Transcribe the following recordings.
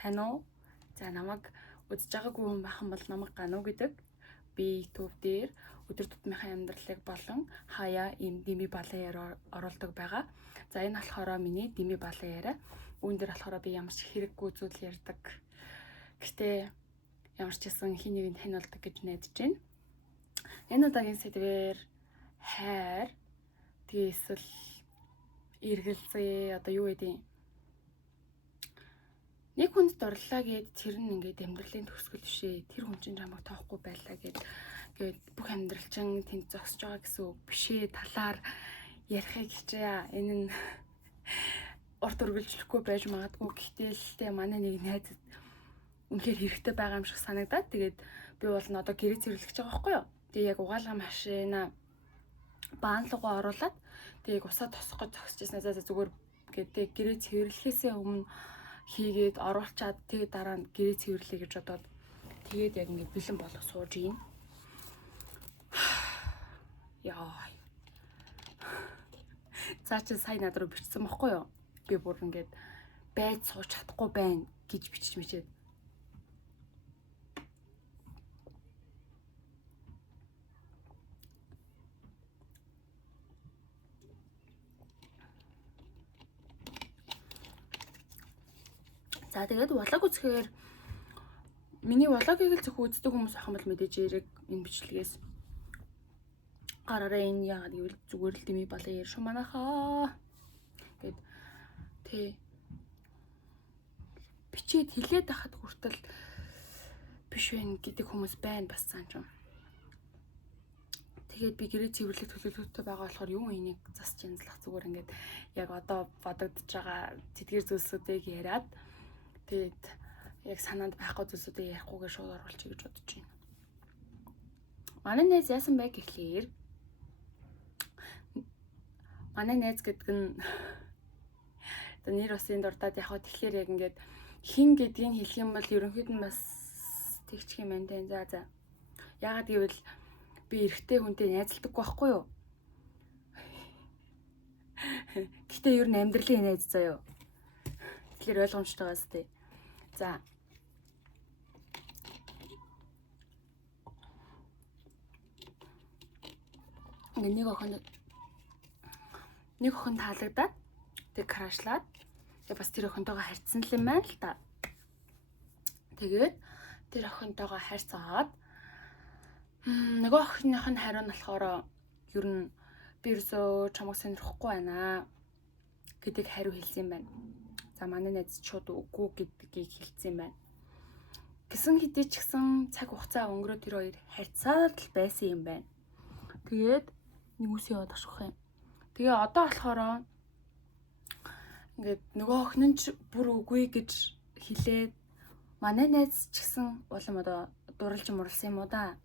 Сайн уу? За намайг үзэж байгаагүй хүн байх юм бол намайг Гану гэдэг. Би YouTube дээр өдөр тутмынхаа амьдралыг болон хаяа ийм дими балан яриа оруулдаг байгаа. За энэ болохоор миний дими балан яриа. Үүн дээр болохоор би ямар ч хэрэггүй зүйл ярьдаг. Гэтэ ямар ч гэсэн хин нэгэнд тань болдог гэж найдаж байна. Энэ удаагийн сэдвээр хайр, тэгээ эсвэл эргэлзээ одоо юу гэдэг юм? Нэг хүнд дурлаа гэд тэр нь ингээд амьдралын төгсгөл бишээ. Тэр хүн чинь чамайг тоохгүй байлаа гэд бүх амьдрал чинь тэнд зогсож байгаа гэсэн үг бишээ. Талаар ярихыг хичээ. Энэ нь урт үргэлжлэхгүй байж магадгүй. Гэхдээ л тэ манай нэг найз үнэхээр хэрэгтэй байгаа юм шиг санагдаад тэгээд би бол н одоо гэрээ цэвэрлэж байгаа байхгүй юу? Тэгээ яг угаалгаа машина баанлуугаа оруулаад тэгээ усаа тосох гэж зогсож байсан. Зүгээр гэдэг гэрээ цэвэрлэхээсээ өмнө хийгээд оруулчаад тэгээ дараа нь гэрээ цэвэрлэе гэж бодоод тэгээд яг ингэ бэлэн болоо сууж ийн. Яа. За чи сая над руу бичсэн баггүй юу? Би бүр ингээд байж сууж чадахгүй байна гэж бичиж мичээд. За тэгээд влог үзэхээр миний влогийг л зөвхөн үздэг хүмүүс ахын бол мэдээж яриг энэ бичлэгээс гараараа энэ яагаад гэвэл зүгээр л дими балан яар шүү манайхаа гэд тэ бичээд хилээд ахад хүртэл биш вэ гэдэг хүмүүс байна бас цаанч. Тэгээд би гэрээ цэвэрлэх төлөвлөлтөй байгаа болохоор юу энийг засч янзлах зүгээр ингээд яг одоо бодогдож байгаа тэдгэр зүйлсүүдийг яриад тэгээд яг санаанд байхгүй зүйлсүүдийг ярихгүйгээр шууд оруулчих гэж бодож байна. Манай найз яасан бай гэхлээр манай найз гэдэг нь одоо нэр усын дурдаад яг тэгэхээр яг ингээд хин гэдгийг хэлэх юм бол ерөнхийд нь бас тэгчих юм байна те. За. Яагаад гэвэл би эрэгтэй хүнтэй найзалдаггүй байхгүй юу? Гэтэ ер нь амьдралын найз заяа. Тэгэхээр ойлгомжтой байгаас те. За. Нэг охин таалагдаад тэг крашлаад тэг бас тэр охинтойгоо харьцсан л юм байна л та. Тэгээд тэр охинтойгоо харьцаад нөгөө охиных нь хариу нь болохоор ер нь би ерөөсөө чамайг сонирхгүй байна гэдэг хариу хэлсэн юм байна. За манай найз шууд үгүй гэдгийг хэлсэн юм байна. Гэсэн хэдий ч гэсэн цаг хугацаа өнгөрөө тэр хоёр харьцаад л байсан юм байна. Тэгээд нэг үс яваад ашиг юм. Тэгээ одоо болохоор ингээд нөгөө охин нь бүр үгүй гэж хэлээд манай найз ч гэсэн улам одоо дурлж мурлсан юм уу да.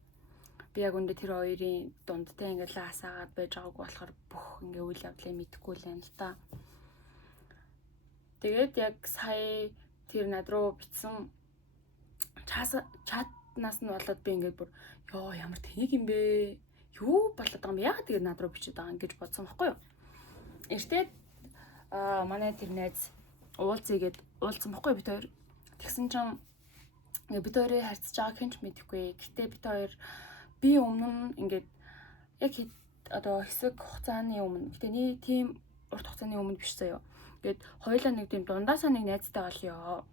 Би яг үндэ тэр хоёрын дундтай ингээд лаасаагаад байж байгааг болохоор бүх ингээ үйл явдлыг мэдэхгүй л юм л та. Тэгээд яг сая тэр над руу бичсэн чатнаас нь болоод би ингээд бүр ёо ямар тэнэг юм бэ? Юу болоод байгаа юм яа тэгээд над руу бичиж байгаа юм гэж бодсон байхгүй юу? Эртээ манай тэр найз уулзъягээд уулзсан байхгүй бид хоёр. Тэгсэн чинь бид хоёрыг харьцаж байгааг хэн ч мэдэхгүй. Гэтэ бид хоёр би өмнө нь ингээд яг одоо хэсэг хугацааны өмнө гэтэ нэг тийм урт хугацааны өмнө биш заяа. Ингээд хоёулаа нэг тийм дундаасаа нэг найзтай болёо.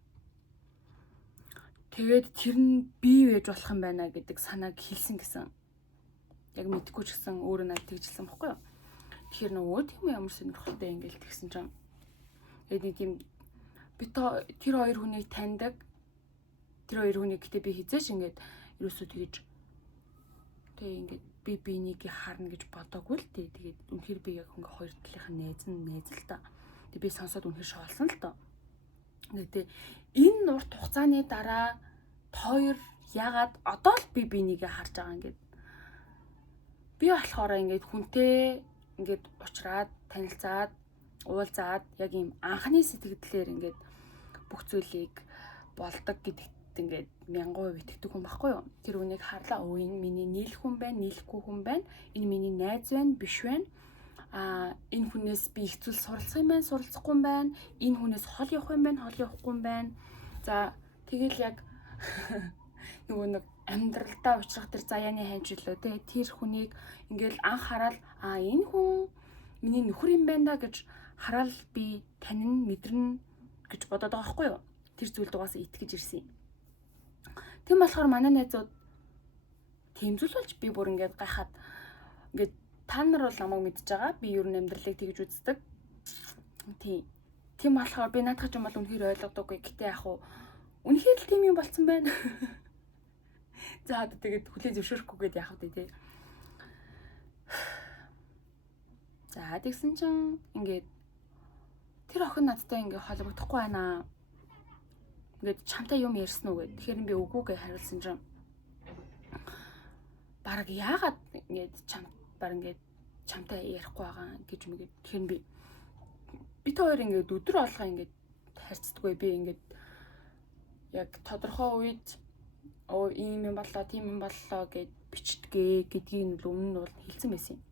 Тэгээд тэр нь би байж болох юм байна гэдэг санааг хэлсэн гэсэн. Яг мэдгүй ч гэсэн өөрөө надад тэгжилсэн баггүй юу. Тэгэхээр нөгөө тийм ямар сонирхолтой ингээл тэгсэн чинь тэгээд нэг тийм би тэр хоёр хүнийг таньдаг. Тэр хоёр хүнийг гэтээ би хизээш ингээд ерөөсөө тэгэж тэгээ ингээд би бинийг харна гэж бодоогүй л дээ. Тэгээд үнэхээр би яг ингээ хоёр талынхаа найз л та. Тэгээд би сонсоод үнэхээр шоолсон л доо. Ингээд энэ урт хугацааны дараа хоёр ягаад одоо л би бинийг харж байгаа ингээд би болохоор ингээд хүнтэй ингээд уулзраад танилцаад уулзаад яг ийм анхны сэтгэлдлээр ингээд бүх зүйлийг болдог гэдэгт ингээд 1000% итгэдэг хүн байхгүй юу? Тэр үнийг харлаа. Өө энэ миний нийлэх хүн байна, нийлэхгүй хүн байна. Энэ миний найз байна, биш байна. Энэ хүнээс би их зүйл суралцах юм байна, суралцахгүй юм байна. Энэ хүнээс хол явах юм байна, хол явахгүй юм байна. За тэгэл яг нөгөө нэг амьдралдаа учрах тэр заяаны ханчлоо тий тэр хүнийг ингээл анх хараад энэ хүн миний нөхөр юм байна да гэж хараад би танин мэдэрнэ гэж бодоод байгаа байхгүй юу? Тэр зүйлд угаасаа итгэж ирсэн юм. Тийм болохоор манай найзууд тийм зүйл болж би бүр ингээд гайхаад ингээд та нар бол намайг мэдж байгаа. Би ер нь амьдралыг тэгж үздэг. Тийм болохоор би наадах юм бол үнэхээр ойлгодоггүй. Гэтэ яг уу үнэхээр л тийм юм болцсон байна. За одоо тэгээд хүлээ зөвшөөрөхгүйгээд яах вэ тий. За тэгсэн чинь ингээд тэр охин надтай ингээд холбогдохгүй байна. Ингээд чамтай юм ярьсан уу гэд. Тэгэхээр би үгүй гэж хариулсан чинь бараг яагаад ингээд ингээд чамтай ярихгүй байгаа гэж мэгээд. Тэгэхээр би бид хоёр ингээд өдөр болгоо ингээд харьцдаггүй. Би ингээд яг тодорхой үед ийм юм боллоо, тийм юм боллоо гэд бичдгээ гэдгийг нь өмнө нь бол хэлсэн байсан юм.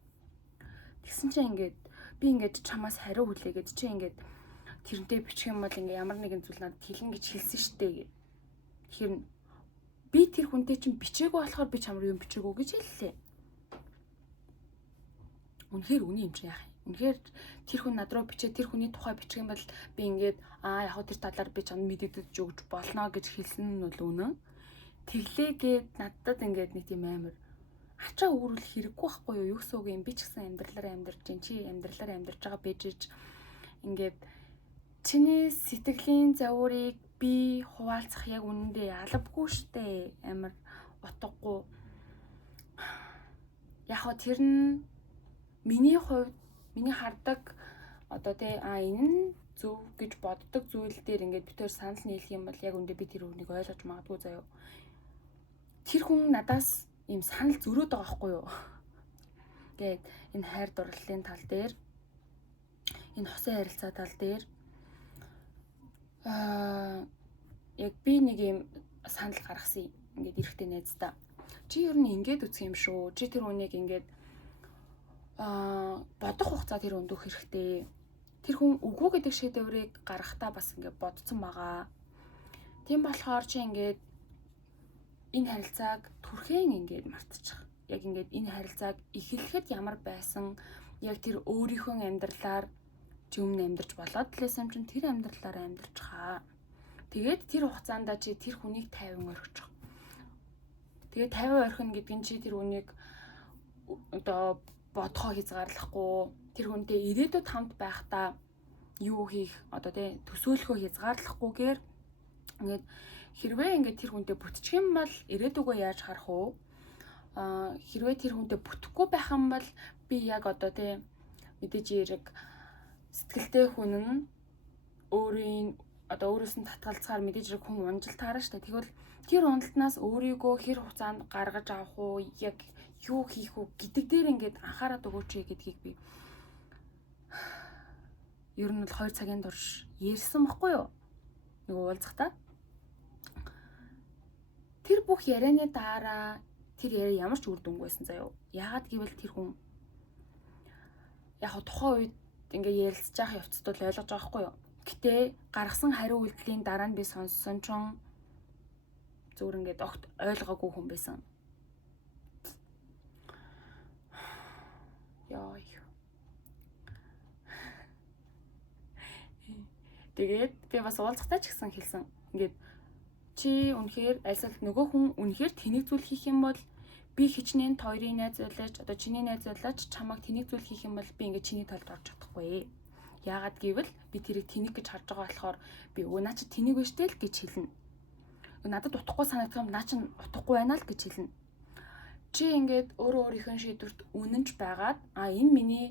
Тэгсэн чинь ингээд би ингээд чамаас хариу хүлээгээд чи ингээд тэрнтэй бичих юм бол ингээд ямар нэгэн зүйл надад хэлнэ гэж хэлсэн штэ гэв. Тэгэхээр би тэр хүнтэй чинь бичээгүй болохоор би чамд юм бичээгүй гэж хэллээ. Үнэхээр үний юм чи яах юм. Үнэхээр тэр хүн над руу бичээ тэр хүний тухай бичих юм бол би ингээд яг тэр талаар би чамд мэдэгдэж өгч болно гэж хэлсэн нь бол үнэн. Тэглээгээд надад ингээд нэг тийм амар ачаа өөрүүлэх хэрэггүй байхгүй юу? Юу гэсэн үг юм би ч гэсэн амьдралаар амьдарч чинь чи амьдралаар амьдарч байгаа бэжж ингээд чиний сэтгэлийн завуурыг би хуваалцах яг үнэндээ алавгүй штэ амар утгагүй. Яг хоо тэр нь миний хувьд миний хардаг одоо тэ энэ нь зөв гэж боддог зүйл дээр ингээд би тэр санал нийлэх юм бол яг үндэ би тэр үнийг ойлгож магадгүй заяа. Тэр хүн надаас ийм санал зөрөөд байгаа байхгүй юу? Тэгээд энэ хайр дурлалын тал дээр энэ хосын харилцаа тал дээр яг би нэг юм санал гаргасан ингээд эрэхтэй найздаа. Чи ер нь ингээд үсэх юм шүү. Чи тэр хүнийг ингээд бодох хугацаа тэр өндөх хэрэгтэй. Тэр хүн үгүй гэдэг шийдвэрийг гаргахтаа бас ингээд бодсон байгаа. Тийм болохоор чи ингээд энэ харилцааг түрхэн ингээд мартчих. Яг ингээд энэ харилцааг эхлэхэд ямар байсан яг тэр өөрийнхөө амьдралаар өмнө амьдарч болоод лээсэн чинь тэр амьдралаараа амьдарч хаа. Тэгээд тэр хугацаанд чи тэр хүнийг 50 орхичих. Тэгээд 50 орхино гэдэг нь чи тэр хүнийг одоо бодхоо хязгаарлахгүй тэр хүнтэй ирээдүйд хамт байхдаа юу хийх одоо тэ төсөөлөхөө хязгаарлахгүйгээр ингээд хэрвээ ингээд тэр хүнтэй бүтчих юм бол ирээдүгөө яаж харах уу? Хэрвээ тэр хүнтэй бүтэхгүй байх юм бол би яг одоо тэ мэдээж яриг сэтгэлтэй хүн нь өөрөөс нь татгалзахаар мэдээж хэрэг хүн унжил таарна штэ. Тэгвэл тэр уналтнаас өөрийгөө хэр хугацаанд гаргаж авах уу, яг юу хийх үү гэдэг дээр ингээд анхаарал өгөөч гэдгийг би ер нь бол 2 цагийн турш ярьсан байхгүй юу? Нэг уулзахтаа. Тэр бүх ярианы дараа тэр яриа ямар ч үр дүнгүй байсан заяа. Яагаад гэвэл тэр хүн яг тухайн үед ингээ ярилцж байгаа явцад бол ойлгож байгаа хгүй юу. Гэтэ гаргасан хариу үйлдэлийн дараа нь би сонссон ч зүгээр ингээд огт ойлгоогүй хүн байсан. Яа. Тэгээд би бас уулзахтаа ч гэсэн хэлсэн. Ингээд чи үнэхээр альсал нөгөө хүн үнэхээр тэнийг зүйл хийх юм бол би хичнээн хоёрын найзуулаач одоо чиний найзуулаач чамайг тэнийг зүйл хийх юм бол би ингээд чиний талд орж чадахгүй. Яагаад гэвэл би тэрийг тэнийг гэж харж байгаа болохоор би наа чи тэнийг биш тэл гэж хэлнэ. Надад утгагүй санагдах юм наа чи утгагүй байна л гэж хэлнэ. Чи ингээд өөрөө өөрийнхөө шийдвэрт үнэнч байгаад энэ миний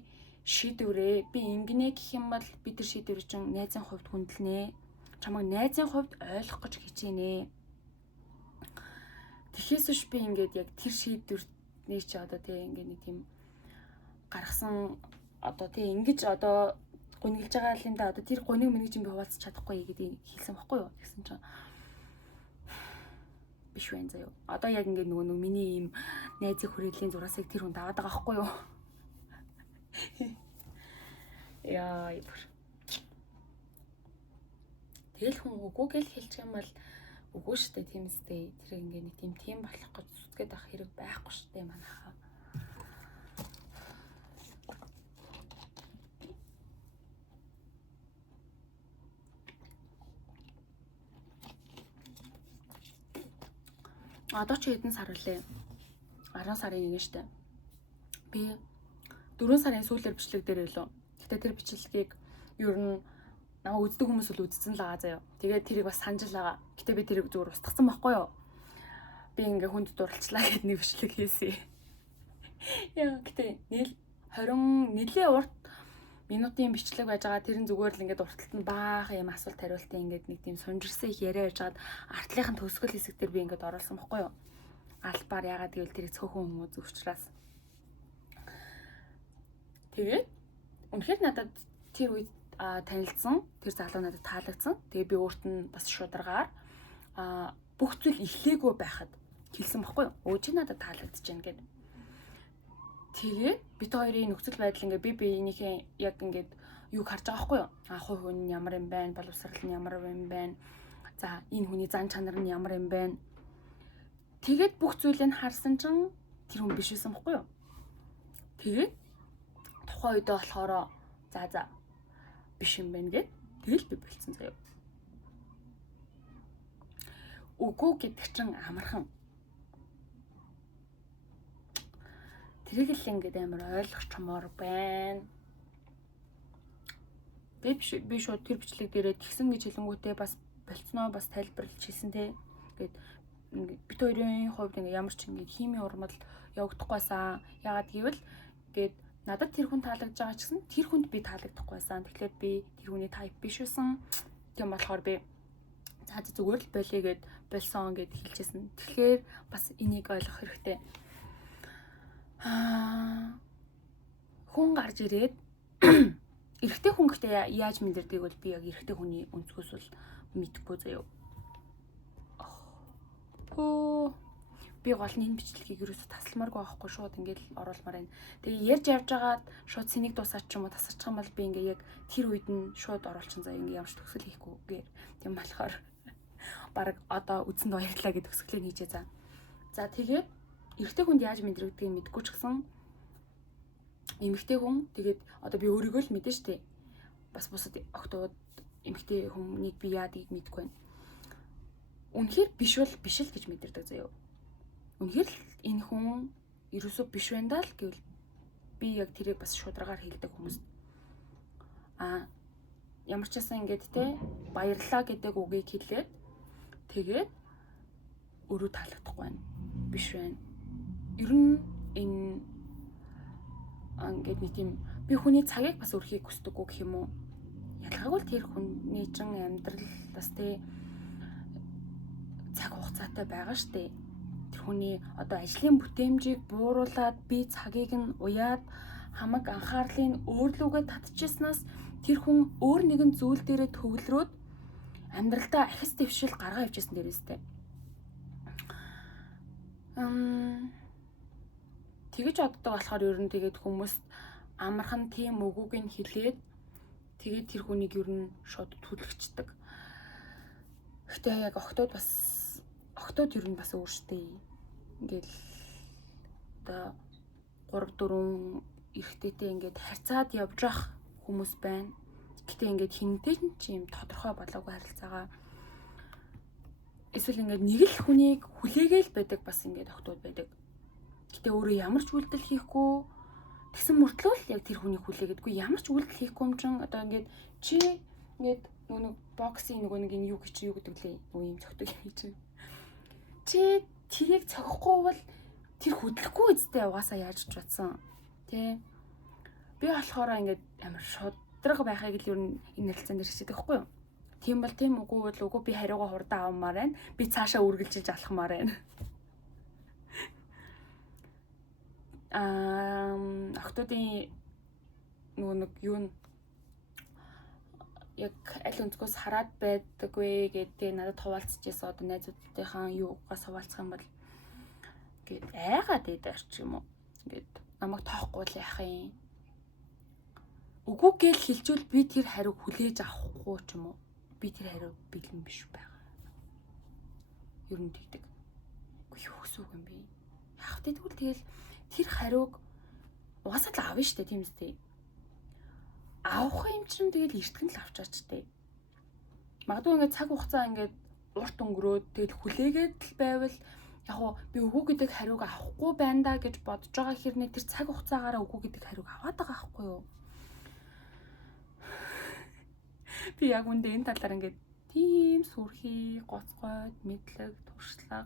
шийдвэрээ би ингэнэ гэх юм бол би тэр шийдвэрийг чинь найзын хувьд хүндэлнэ. Чамайг найзын хувьд ойлгох гэж хичээнэ. Тэгэхээс биш би ингээд яг тэр шийдвэрний чи одоо тий ингээд нэг тийм гаргасан одоо тий ингэж одоо гуниглж байгаа юм да одоо тэр гуниг мэнийг чинь би хуваалцах чадахгүй гэдгийг хэлсэн баггүй юу гэсэн чинь биш байна заяа. Одоо яг ингээд нөгөө миний ийм найзын хүрээллийн зураасыг тэр хүн даваад байгаа байхгүй юу? Яа. Тэгэл хүн үгүй гэл хэлчих юм бол үгүй шүү дээ, тийм үстэй. Тэр ингээ нэг тийм болох гэж зүтгээд авах хэрэг байхгүй шүү дээ манайхаа. Одоо ч хэдэн сар үлээ? 10 сарын 1 штэ. Би 4 сарын сүүлээр бичлэг дээр байлоо. Гэтэ тэр бичлэгийг ер нь намайг үздэг хүмүүс л үзсэн л байгаа заяа. Тэгээд тэрийг бас санаж байгаа. Гэтэ би тэрийг зүгээр устгасан байхгүй юу? Би ингээ хүнд дурлцлаа гэд нэг бичлэг хийсэн. Яа, гэтэ нэлээ урт минутын бичлэг байж байгаа. Тэр нь зүгээр л ингээд уртталт нь баах юм асуулт хариултын ингээд нэг тийм сунжирсан их яриа яжгаад артлынхын төгсгөл хэсэг дээр би ингээд оруулсан байхгүй юу? Албаар яагаад гэвэл тэр цөөхөн хүмүүс өвчраас. Тэгээд үнэхээр надад тэр үед танилцсан, тэр залуу надад таалагдсан. Тэгээ би өөрт нь бас шударгаар бүх зүйл эхлэегүй байхад хэлсэн байхгүй юу? Өө чи надад таалагдж байна гэд. Тэгээд бид хоёрын нөхцөл байдал ингээ би биенийхээ яг ингээд юг харж байгаа байхгүй юу? Хувь хүн нь ямар юм байна, боловсрал нь ямар юм байна. За энэ хүний зан чанар нь ямар юм байна. Тэгээд бүх зүйлийг харсан чинь тэр хүн биш байсан байхгүй юу? Тэгээд тухайн үедээ болохоор за биш юм байна гэд тэгэл би болцсон заяа. Үгүй гэдэг чинь амархан. Тэрийг л ингээд амар ойлгочмоор байна. Би шууд тэр бичлэг дээрээ тэгсэн гэж хэлэнгүүтээ бас болцноо бас тайлбарлаж хэлсэн те. Ингээд бид хоёрын хувьд ингээд ямар ч ингээд химийн урмал явагдахгүй байсан. Ягаад гэвэл ингээд надад тэр хүн таалагдж байгаа ч гэсэн тэр хүнд би таалагдахгүй байсан. Тэгэхээр би тэр хүний тайп биш байсан. Тийм болохоор би зүгээр л болиё гэд болсон гэд хэлчихсэн. Тэгэхээр бас энийг ойлгох хэрэгтэй. Хүн гарч ирээд эрэгтэй хүн гэхдээ яаж мэдэрдэг бол би яг эрэгтэй хүний өнцгөөс бол мэдэхгүй заяа. Би гол нь энэ бичлэгийг юусоо тасалмааргүй байхгүй шууд ингээд оруулмаар байна. Тэгээ ярьж явж байгаад шууд сэнийг дуусаач ч юм уу тасарчих юм бол би ингээ яг тэр үед нь шууд оруулчин заяа ингээ ямарч төгсгөл хийхгүйгээр. Тийм болохоор баг одоо үдсэнд баярлалаа гэж төгсгөлөө хийжээ за. За тэгээд эрэгтэй хүнд яаж мэдрэгдгийг мэдэхгүй ч гэсэн эмэгтэй хүн тэгээд одоо би өөрийгөө л мэдэн штэ. Бас бусад октод эмэгтэй хүнийг би яадгийг мэдэхгүй байна. Үнэхээр биш л гэж мэдэрдэг заяа. Үнэхээр л энэ хүн ерөөсөө биш байна даа л гэвэл би яг тэрийг бас шударгаар хэлдэг хүмүүс. Ямар ч байсан ингээд те баярлалаа гэдэг үгийг хэлээд тэгээд өөрөө таалагдахгүй байна. Биш байна. Ер нь энэ ингээд нэг тийм би хүний цагийг бас өрхийг хүсдэггүй гэх юм уу. Ялгаагүй л тэр хүний чин амьдрал бас те цаг хугацаатай байгаа штэ. Тэр хүний одоо ажлын бүтээмжийг бууруулад би цагийг нь уяад хамаг анхаарлыг өөрлөгөө татчихснаас тэр хүн өөр нэгэн зүйл дээрээ төвлөрөөд амьдралдаа ахис твшил гаргаа авчихсан дээрээстэй. Тэгэж боддог болохоор ер нь тэгээд хүмүүс амархан тийм өгөөг нь хэлээд тэгээд тэр хүнийг ер нь шууд түлхчихдэг. Гэтэ яг октод ер нь бас өөр штэ. Ингээл одоо 3-4 эрэгтэйтэй ингээд харьцаад явж ах хүмүүс байна. Гэтэ ингээд хинтэй ч юм тодорхой болоогүй харилцаагаа эсвэл ингээд нэг л хүнийг хүлээгээл байдаг бас ингээд октод байдаг. Гэтэ өөрөө ямар ч үйлдэл хийхгүй тэгсэн мөртлөө л яг тэр хүнийг хүлээгээдгүй ямар ч үйлдэл хийхгүй юм чин одоо ингээд чи ингээд нөгөө боксing нөгөө нэг энэ юу гэдэг лээ нөгөө юм цогтөг юм чинь чи тэрийг цогхгүй бол тэр хөдлөхгүй үстэй угаасаа яаж ч бодсон тий би болохоор ингээд амар шудраг байхыг л ер нь энэ хэлцэн дээр хичээдэг байхгүй юу тийм бол тийм үгүй бол үгүй би хариугаа хурдан авмаар байна би цаашаа үргэлжилж алхмаар байна октодын нөгөө нэг юу н яг аль өнцгөөс хараад байдаггүй гэдэг надад хуваалцчихсан одоо найзуудынхаа юугаас хуваалцах юм бол гээд айгаад байдаг ч юм уу ингээд намайг тоохгүй л яах юм үгүй гээл хэлжүүл би тэр хариу хүлээж авахгүй ч юм уу би тэр хариу бэлэн биш байгаа. Ер нь тэгдэг. Үгүй юу гэсэн үг юм бэ? Яг тэгвэл тэгэл тэр хариуг угаасаа л авна штэ тийм үстэй. Авах юм чинь тэгэл эртгэн л авчаач штэ. Магадгүй ингээд цаг хугацаа ингээд урт өнгөрөөд тэгэл хүлээгээд л байвал яг уу би үгүй гэдэг хариуг авахгүй байна да гэж бодож байгаа хэрнээ тэр цаг хугацаагаараа үгүй гэдэг хариуг аваад байгаа байхгүй юу? Би яг үндэ энэ талаар ингээд тийм сүрхий, гоцгойд, мэдлэг, туршлага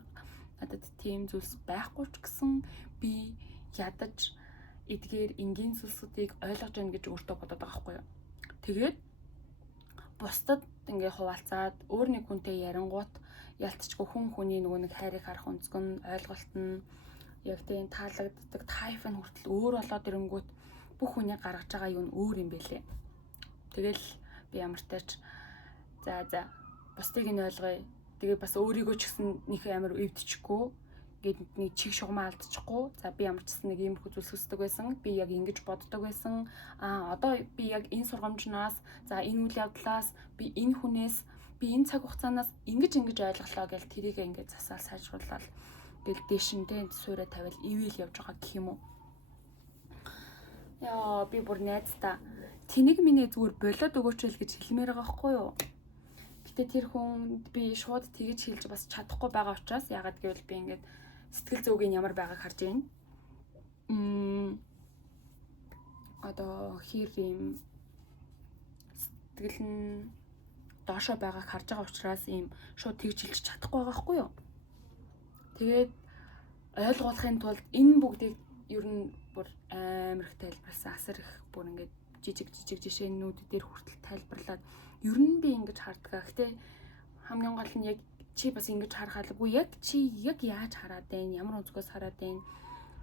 надад тийм зүйлс байхгүй ч гэсэн би ядаж эдгээр энгийн зүйлсүүдийг ойлгож байна гэж өөртөө бодоод байгаа байхгүй юу? Тэгээд бусдад ингээ хуваалцаад өөр нэг хүнтэй ярингуут ялцчгүй хүний нөгөө нэг хайрыг харах өнцг нь ойлголт нь яг тийм таалагддаг тайп нь хүртэл өөр болоод ирэнгүүт бүх хүний гаргаж байгаа юу нь өөр юм бэлээ. Тэгэл би ямар ч тач за бусдыг нь ойлгоё. Тэгээ бас өөрийгөө ч гэсэн нэг амар өвдчихгүй гээд нэг чиг шугамаа алдчихгүй. За би ямар ч гэсэн нэг иймэрхүү зүйлс хүсдэг байсан. Би яг ингэж боддог байсан. Одоо би яг энэ сургамжнаас за энэ үйл явдлаас би энэ хүнээс би энэ цаг хугацаанаас ингэж ойлголоо гэж тэрийг ингэж засаал сайжруулаад тэгэл дэшинтэй суурэ тавиал ивэл явж байгаа гэх юм уу. Яа би бүр найзтай тэнэг минь зүгээр болоод өгөөч л гэж хэлмээр байгаа байхгүй юу. Гэтэ тэр хүнд би шууд тэгэж хэлж бас чадахгүй байгаа учраас ягаад гэвэл би ингээд сэтгэл зүйн ямар байгааг харж байна. Одоо хэр юм сэтгэл нь доошоо байгааг харж байгаа учраас ийм шууд тэгж хэлж чадахгүй байгаа байхгүй юу. Тэгээд ойлгуулахын тулд энэ бүгдийг ер нь бүр амар их тайлбарласан асар их бүр ингээд жижиг жишээнүүд дээр хүртэл тайлбарлаад ер нь би ингэж харддаг. Гэтэ хамгийн гол нь яг чи бас ингэж харахаалгүй яг чи яг яаж хараад байна? Ямар өнцгөөс хараад байна?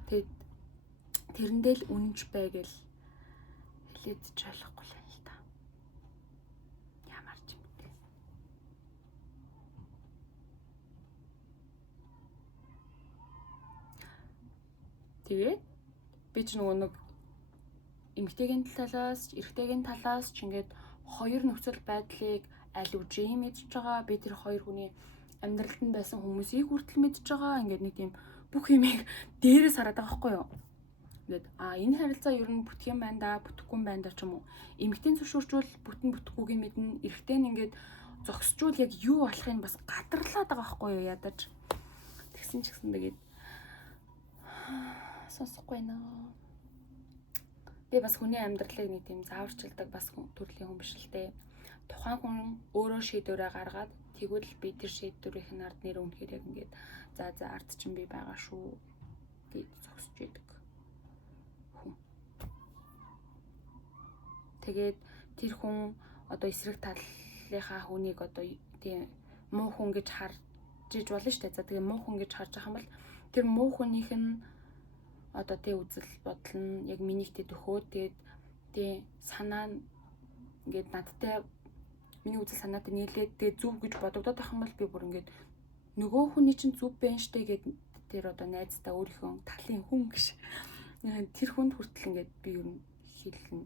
Тэгээд тэрэндээ л үнэнч бай гэл хэлээд ч ойлгохгүй л байна л та. Ямар ч юм бэ. Тэгээд би ч нөгөө нэг эмэгтэйгийн талаас, эрэгтэйгийн талаас ч ингээд хоёр нөхцөл байдлыг аль үжийн мэдж байгаа. Би тэр хоёр хүний амьдралд нь байсан хүмүүсийг хүртэл мэдж байгаа. Ингээд нэг тийм бүх юмыг дээрээс хараад байгаа байхгүй юу? Ингээд энэ харилцаа ер нь бүтэх юм байна да, бүтэхгүй юм байна да ч юм уу. Эмэгтэй зөвшөөрчвөл бүтэн бүтэхгүйг мэднэ. Эрэгтэй нь ингээд зогсчвол яг юу болохыг бас гадарлаад байгаа байхгүй юу ядаж. Тэгсэн ч гэсэн тэгээд сонсохгүй наа. Би бас хүний амьдралыг нэг тийм зааварчилдаг бас төрлийн хүн биш л дээ. Тухайн хүн өөрөө шийдвэрээ гаргаад тэгвэл би тэр шийдвэрийн ард нэр үнэхээр яг ингээд за ард чинь би байгаа шүү гэж зогсож идэг хүн. Тэгээд тэр хүн одоо эсрэг талынхаа хүнийг одоо тийм муу хүн гэж харж иж болно шүү дээ. За тэгээ муу хүн гэж харж байгаа юм бол тэр муу хүнийх нь одоо тий үзэл бодол нь яг минийхтэй төхөөд тэгээд тий санаа нь ингээд надтай миний үзэл санаатай нийлээд тэгээд зөв гэж бодогдоод байх юм бол би бүр ингээд нөгөө хүний чинь зөв байна штэ гэд тэр одоо найзтай өөрийнхөө талын хүн гэж тэр хүнд хүртэл ингээд би юу хэлнэ.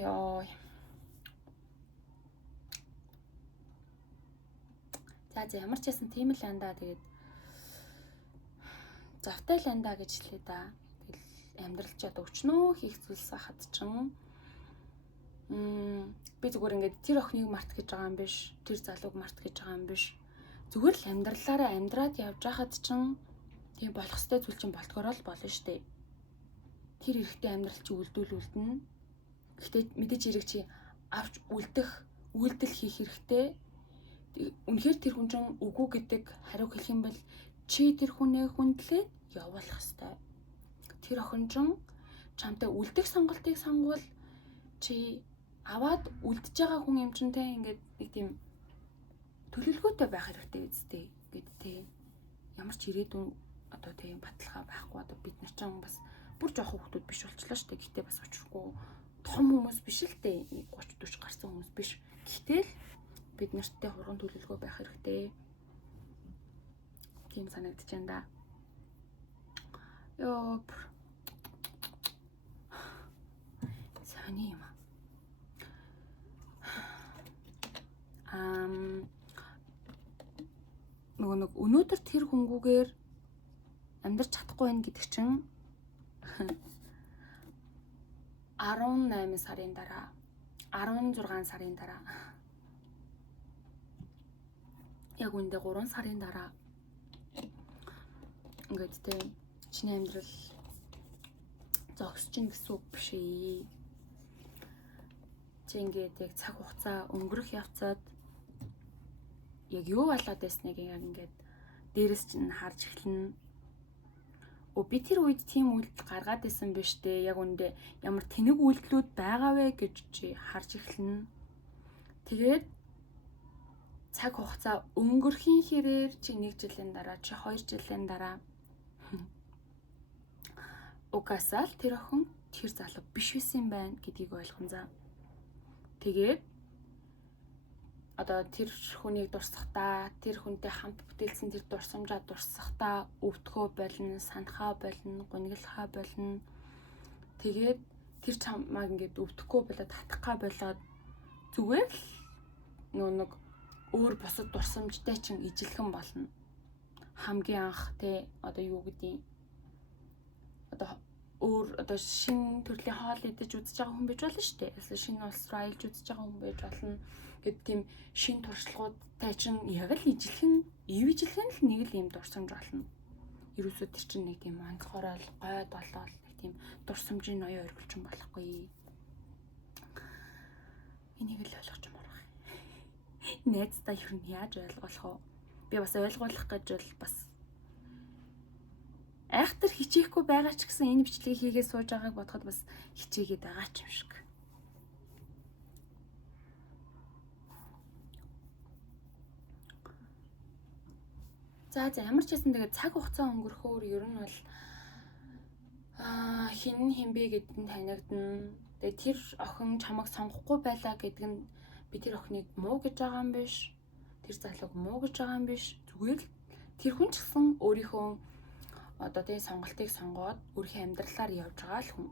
Яа. За ямар ч байсан тийм л байна да. Тэгээд завтай л байна да гэж хэлээ да. Тэгэл амьдрал ч одоо өчнөө хийх зүйлс хад чин. Би зүгээр ингээд тэр охиныг март гэж байгаа юм биш. Тэр залууг март гэж байгаа юм биш. Зүгээр л амьдралаараа амьдраад явж байхад чин тийм болох ёстой зүйл чинь болтгороо л болно шүү дээ. Тэр эрэгтэй амьдрал чи үлдэнэ. Гэхдээ мэдээж хэрэг чи авч үлдэх, үйлдэл хийх хэрэгтэй. Үнэхээр тэр хүн чинь үгүй гэдэг хариу хэлэх юм бол чи тэр хүнээ хүндлээд явуулах ёстой. Тэр охин чинь чамтай үлдэх сонголтыг сонгвол чи аваад үлдэж байгаа хүн юм чинь те ингээд нэг тийм төлөвлөгөөтэй байх хэрэгтэй үстэй гэдэг те. Ямар ч ирээдүйн одоо тийм баталгаа байхгүй одоо бид нар ч бас бүр жоох хүмүүс биш болчлоо шүү дээ. Гэхдээ бас учиргүй том хүмүүс биш л дээ. 30 40 гарсан хүмүүс биш. Гэтэл бид нартай хурган төлөвлөгөө байх хэрэгтэй. Тийм санагдаж байна да. Ёо. сони юм аа. Нэг өнөөдөр тэр хөнгүүгээр амьдарч чадахгүй байх гэдэг чинь 18 сарын дараа 16 сарын дараа яг үндэ 3 сарын дараа ингээд тэ чиний амьдрал зогсож ийн гэсэн үг биш ээ. Чи ингээд яг цаг хугацаа өнгөрөх явцад яг юу болоод байсныг яг ингээд дээрэс чинь харж эхэлнэ. Би тэр үед тийм үйлдэл гаргаад байсан биш дээ. Яг үндэ ямар тэнэг үйлдэлүүд байгаа вэ гэж чи харж эхэлнэ. Тэгээд цаг хугацаа өнгөрхийн хэрээр чи 1 жилийн дараа чи 2 жилийн дараа угасаал тэр охин тэр залуу биш байсан байна гэдгийг ойлгон за. Тэгээд одоо тэр хүнийг дурсахдаа тэр хүнтэй хамт бүтээлсэн тэр дурсамжаа дурсахдаа өвдгөө болно, санахаа болно, гуниглахаа болно. Тэгээд тэр чамааг ингээд өвдөхгүй болоод татахгаа болоод зүгээр л нэг өөр бусад дурсамжтай чинь ижилхэн болно. Хамгийн анх те одоо юу гэдгийг одоо шинэ төрлийн хоол идэж үзэж байгаа хүн байж болно шүү дээ. Эсвэл шинэ улс руу аялж үзэж байгаа хүн байж болно. Гэт тийм шинэ туршлагуудтай чинь яг л ижилхэн л нэг л юм дурсамж болно. Ерөөсөө тэр чинь нэг тийм онцгорол, гойд болоод нэг тийм дурсамжийн ноён өргөлчин болохгүй. Энийг л ойлгож юм байна. Найздаа юу нь яаж ойлгох вэ? Би бас ойлгуулах гэж бол бас айхтар хичээхгүй байгаа ч гэсэн энэ бичлэгийг хийгээд сууж байгааг бодоход бас хичээгээд байгаа ч юм шиг. За ямар ч байсан тэгээд цаг хугацаа өнгөрөхөөр ер нь бол хин хинбэ гэдэгт нь танигдана. Тэгээд тэр охин чамайг сонгохгүй байлаа гэдэг нь би тэр охиныг муу гэж байгаа юм биш. Тэр залууг муу гэж байгаа юм биш. Зүгээр л тэр хүн ч гэсэн өөрийнхөө одоо тийм сонголтыг сонгоод өөрийнхөө амьдралаар явж байгаа л хүн.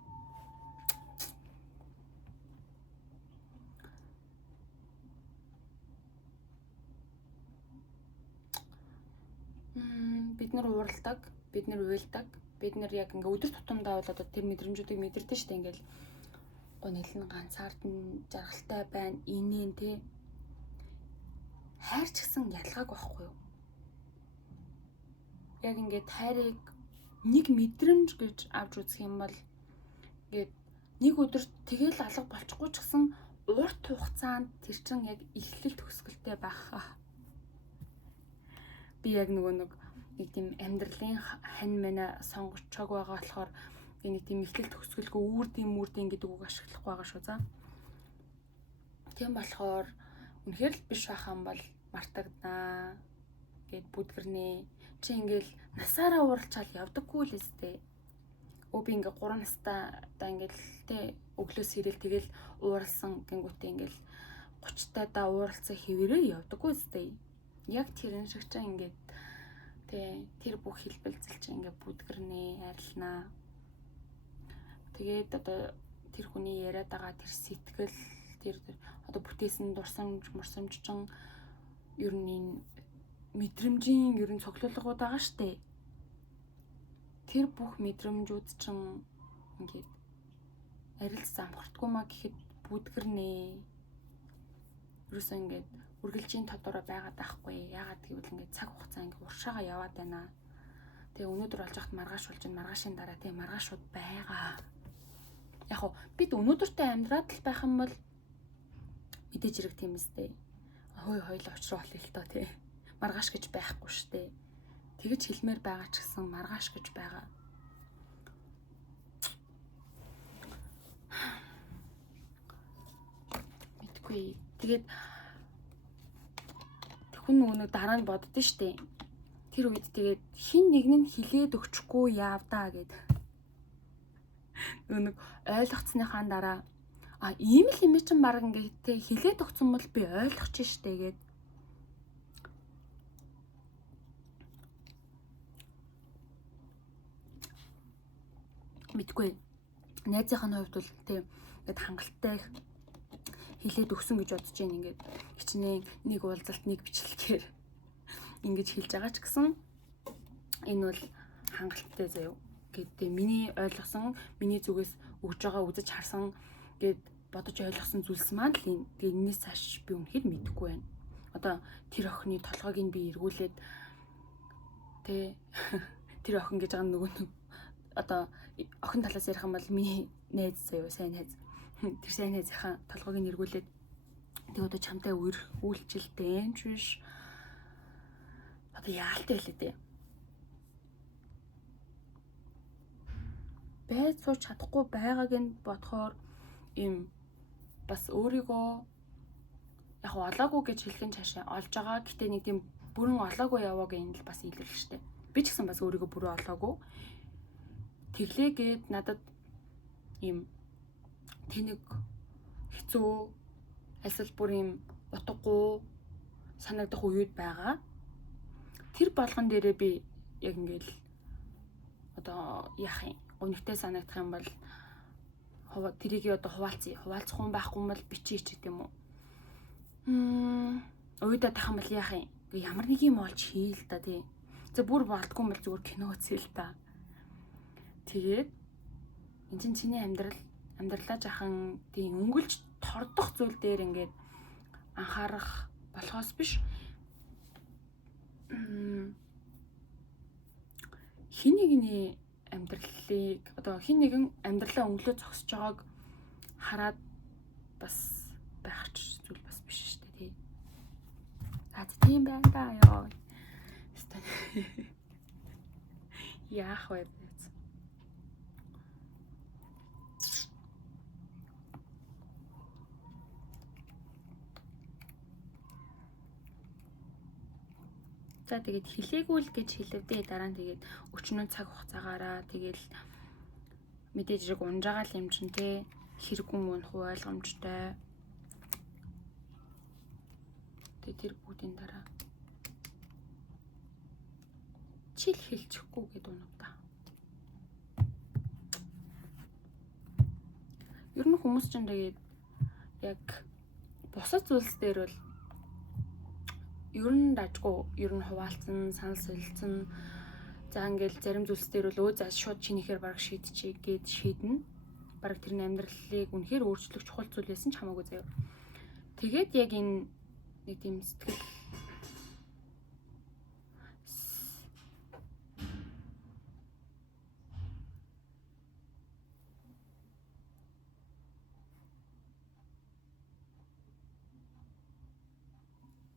Бид нар уурладаг, бид нар уйлдаг, бид нар яг ингээ өдөр тутамдаа бол одоо тэр мэдрэмжүүдийг мэдэрдэж штэ ингээл гонилн ганцаардан жаргалтай байна, инээн те. Хайр ч гэсэн ялгааг байхгүй юу? Яг ингээд хайрыг нэг мэдрэмж гэж авч үзэх юм бол ингээд нэг өдөр тэгэл алга болчихгүй ч гэсэн урт хугацаанд тэр чин яг эхлэл төгсгөлтэй байх. Би яг нэг тийм амьдралын хань мэнэ сонгочог байгаа болохоор нэг тийм эхлэл төгсгөлгүй үрдийн гэдэг үг ашиглах байгаа шүү за. Тийм болохоор үнэхээр л биш байх юм бол мартагданаа гэд бүдгэрнэ. Чи ингээл насаараа ууралчаал явдаггүй л өстэй. Би ингээ 3 настай одоо ингээл тэ өглөөс ирэл тэгэл ууралсан гингүүтээ ингээл 30 тайдаа ууралцах хэвээрээ явдаггүй өстэй. Яг тэрэн шиг ч ингээд тэ тэр бүх хэлбэлзэл чи ингээ бүдгэрнэ, арилнаа. Тэгээд одоо тэр хүний яриад байгаа тэр сэтгэл тэр одоо бүтээсэн дурсамж мурсамжчин ер нь мэдрэмжийн ер нь цоглуулгууд байгаа штэ. Тэр бүх мэдрэмжүүд чинь ингээд арилж замхартгүй маа гэхэд бүдгэрнэ. Юусэн ингээд үргэлжийн тодорой байгаад байхгүй. Яагаад гэвэл ингээд цаг хугацаа ингээд уршаага яваад байна. Тэгээ өнөөдөр болж хат маргааш болж ин маргаашийн дараа тэгээ маргаашууд байгаа. Яг хоо бид өнөөдөртөө амьдраад л байх юм бол мэдээж хэрэг тийм үстэй. Хоёул очроо болъё л тоо тий. Маргааш гэж байхгүй штэ. Тэгэж хэлмээр байгаа ч гэсэн маргааш гэж байгаа. Мэдгүй. Тэгээд хүн нөгөө дараа нь боддоо штэ. Тэр үед тэгээд хин нэг нь хилээд өгчихгүй яавдаа гэд. Нэг ойлгоцсныхаа дараа ийм л юм чинь баг ингээд тэ хилээд өгсөн бол би ойлгоч штэ гэд. Мэдгүй. Найзынхаа хувьд бол тэ ингээд хангалттай хэлээд өгсөн гэж бодож байна. Ингээд хичнээн нэг уулзалт нэг бичлэгээр ингэж хэлж байгаа ч гэсэн энэ бол хангалттай заяа гэдэг миний ойлгосон, миний зүгээс өгж байгаа үзэж харсан гэд бодож ойлгосон зүйлс маань л энэ. Тэгээ энэс цааш би үнэхээр мэдэхгүй байна. Одоо тэр охины толгойг нь би эргүүлээд тэ тэр охин гэж байгаа нөгөө одоо охин талаас ярих юм бол миний найз заяа сайн найз. Тэр сайн найзынхаа толгойг нь эргүүлээд тэг одоо чамтай үйлчлэлтэй юм ч биш. Одоо яалтай хэлээ дээ. Байд сууж чадахгүй байгааг нь бодохоор им бас өөрийгөө яг олоогүй гэж хэлхэн цаашаа олж байгаа. Гэтэ нэг тийм бүрэн олоогүй явааг энэ л бас илэрх штэ. Би ч гэсэн бас өөрийгөө бүрэн олоогүй. Тэглээгээд надад им тэнэг хэцүү эсвэл бүр им утгагүй санагдах үед байгаа. Тэр болгон дээрээ би яг ингээл одоо яах юм өнөгтэй санагдах юм бол тэрийг одоо хуваалцах хүн байхгүй бол бичиж ч гэдэг юм уу. Уйдаа тах юм бол яах юм. Ямар нэг юм олж хийл та тий. За бүр болдгүй юм бол зүгээр кино үзэл та. Тэгээд энэ чинь чиний амьдралаа жахан тийм өнгөлж тордох зүйл дээр ингээд анхаарах болохоос биш. Хин нэгний амьдралыг одоо хин нэгэн амьдралаа өнгөлөө зогсож байгааг хараад бас байх зүйл бас биш шүү дээ тий. А тийм байна да ёо. Яах вэ? За тэгээд хэлээгүй л гэж хэлвдээ дараа нь тэгээд өчнөө цаг хугацаагаараа тэгэл мэдээж яг унжаагаал юм чин те хэрэггүй унах ойлгомжтой. Тэгээд тэр бүгдийн дараа чил хэлчихгүй гэд унав та. Ер нь хүмүүс ч тэгээд яг бусад зүйлс дээр бол ер нь дажгүй, ер нь хуваалцсан, санал солилцсон. За ингээл зарим зүйлс дээр бол өө за шууд чинийхээр баг шийдчихье гэд шийднэ. Баг тэрний амьдралыг үнэхээр өөрчлөх чухал зүйл байсан ч хамаагүй заяа. Тэгээд яг энэ нэг тийм сэтгэл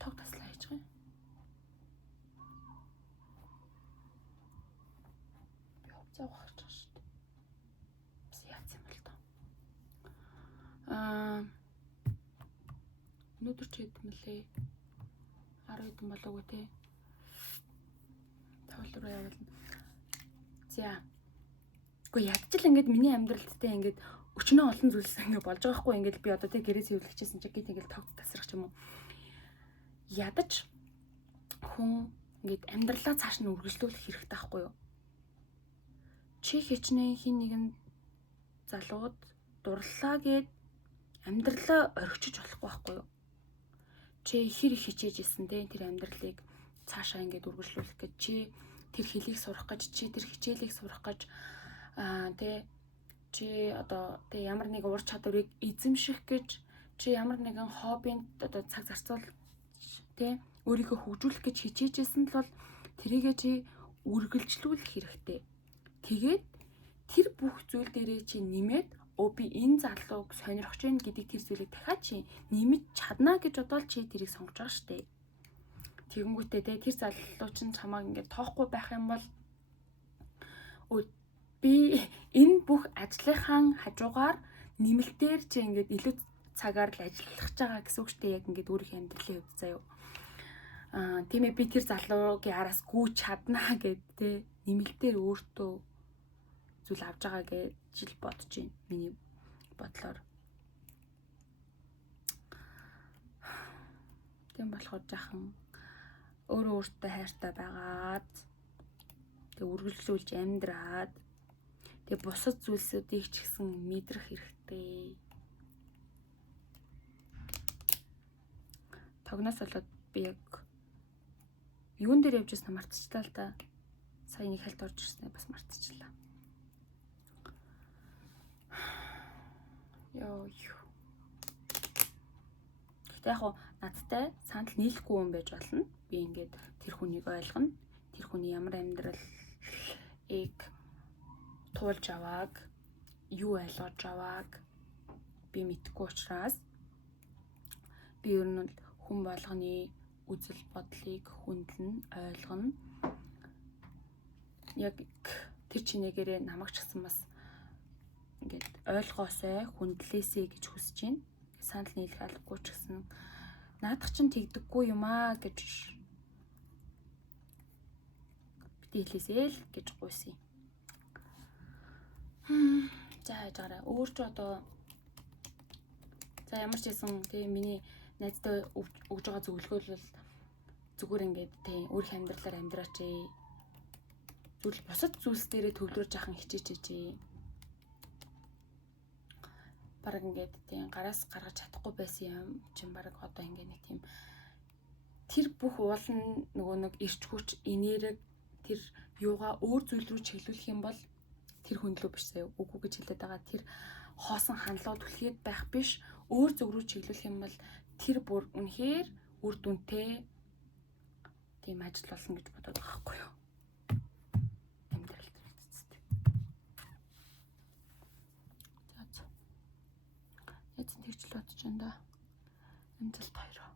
тог таслаа хийж байгаа юм. Би хувцас авах гэж байна шүү дээ. Бас яац юм бол тоо. Өнөөдөр ч хэдэн мөлий 10 хэдэн болоогүй те. Тавлал руу явуулна. За. Гэхдээ ядчил ингээд миний амьдралдтай ингээд өчнөө олон зүйлс ингээд болж байгаа хгүй ингээд би одоо те гэрээс хөвлөгчээсэн чи гит ингээд тог тасрах ч юм уу. Ядаж хүн ингээд амьдралаа цааш нь үргэлжлүүлэх хэрэгтэй байхгүй юу? Чи хичнээн хин нэгэн залууд дурлаа гэд амьдралаа орхичиж болохгүй байхгүй юу? Чи хэр их хичээж исэн те тэр амьдралыг цаашаа ингээд үргэлжлүүлэх гэж чи тэр хэлийг сурах гэж чи тэр хичээлийг сурах гэж те чи одоо те ямар нэг ур чадварыг эзэмших гэж чи ямар нэгэн хоббинд одоо цаг зарцуул тэ өөрийгөө хөгжүүлэх гэж хичээжсэн л бол тэрийгээ чи үргэлжлүүлэх хэрэгтэй. Тэгээд тэр бүх зүйл дээрээ чи нэмээд би энэ залууг сонирхож байна гэдэг тэр зүйлийг дахиад чи нэмэж чадна гэж бодоод чи тэрийг сонгож байгаа штэ. Тэгэнгүүтээ тэ тэр залуу чинь чамааг ингээд тоохгүй байх юм бол би энэ бүх ажлынхаа хажуугаар нэмэлтээр чи ингээд илүү цагаар л ажиллах байгаа гэсэн үг штэ. Яг ингээд өөрийнхөө амьдралын хувьд заяа. Тийм ээ би тэр залуугийн араас гүйж чаднаа гэд тэ нэмэлтээр өөртөө зүйл авч байгаа гэж жил бодож байна. Миний бодлоор. Тийм болохоор жахан өөрөө өөртөө хайртай байгаад тэг үргэлжлүүлж амьдраад тэг бусад зүйлсүүдийг ч гэсэн мэдрэх хэрэгтэй. тогноос болоод би яг юун дээр явж ирсэн мартчихлаа л да. Сая нэг хальт орж ирснээ бас мартчихлаа. Йоо. Гэтэ яг хуу надтай санал нийлэхгүй юм байж болно. Би ингээд тэр хүнийг ойлгоно. Тэр хүний ямар амьдралыг туулж авааг, юу ойлгож авааг би мэдэхгүй учраас би ер нь хүн болгоны үзэл бодлыг хүндлэн ойлгоно. Яг тэр чинээгээрээ намайг ч гэсэн бас ингээд ойлгоосой хүндлээсэй гэж хүсэж байна. Санал нийлэх албагүй ч гэсэн наадах чинь тэгдэггүй юм аа гэж бити хэлээсэй л гэж гуйсан. За яагаад өөр ч одоо за ямар ч байсан тийм миний найзтай өгж байгаа зөвлөгөө бол зүгээр ингээд тийм өөрийнхөө амьдралаар амьдраач ээ. Зүйл бусад зүйлс дээрээ төвлөрж ахын хичээчээ. Бараг ингээд тийм гараас гаргаж чадахгүй байсан юм чинь бараг одоо ингээд нэг тийм тэр бүх уулын нөгөө нэг ирч хүч энерги тэр юугаа өөр зүйл рүү чиглүүлэх юм бол тэр хөндлөө биш заяа. Үгүй гэж хэлээд байгаа. Тэр хоосон хандлага түлхээд байх биш. Өөр зөв рүү чиглүүлэх юм бол тэр бүр үнэхээр үр дүнтэй тийм ажил болно гэж бодоод байгаа байхгүй юу? Амьдрал төрөлцтэй. За. Яц тэгж л бодож байна да. Амжилт хоёроо.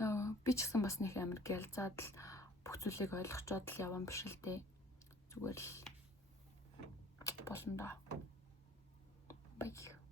Яа, би ч гэсэн бас нэг амар гялзаад л бүх зүйлийг ойлгочоод л явсан биш л дээ. Зүгээр л болно да. Баяр.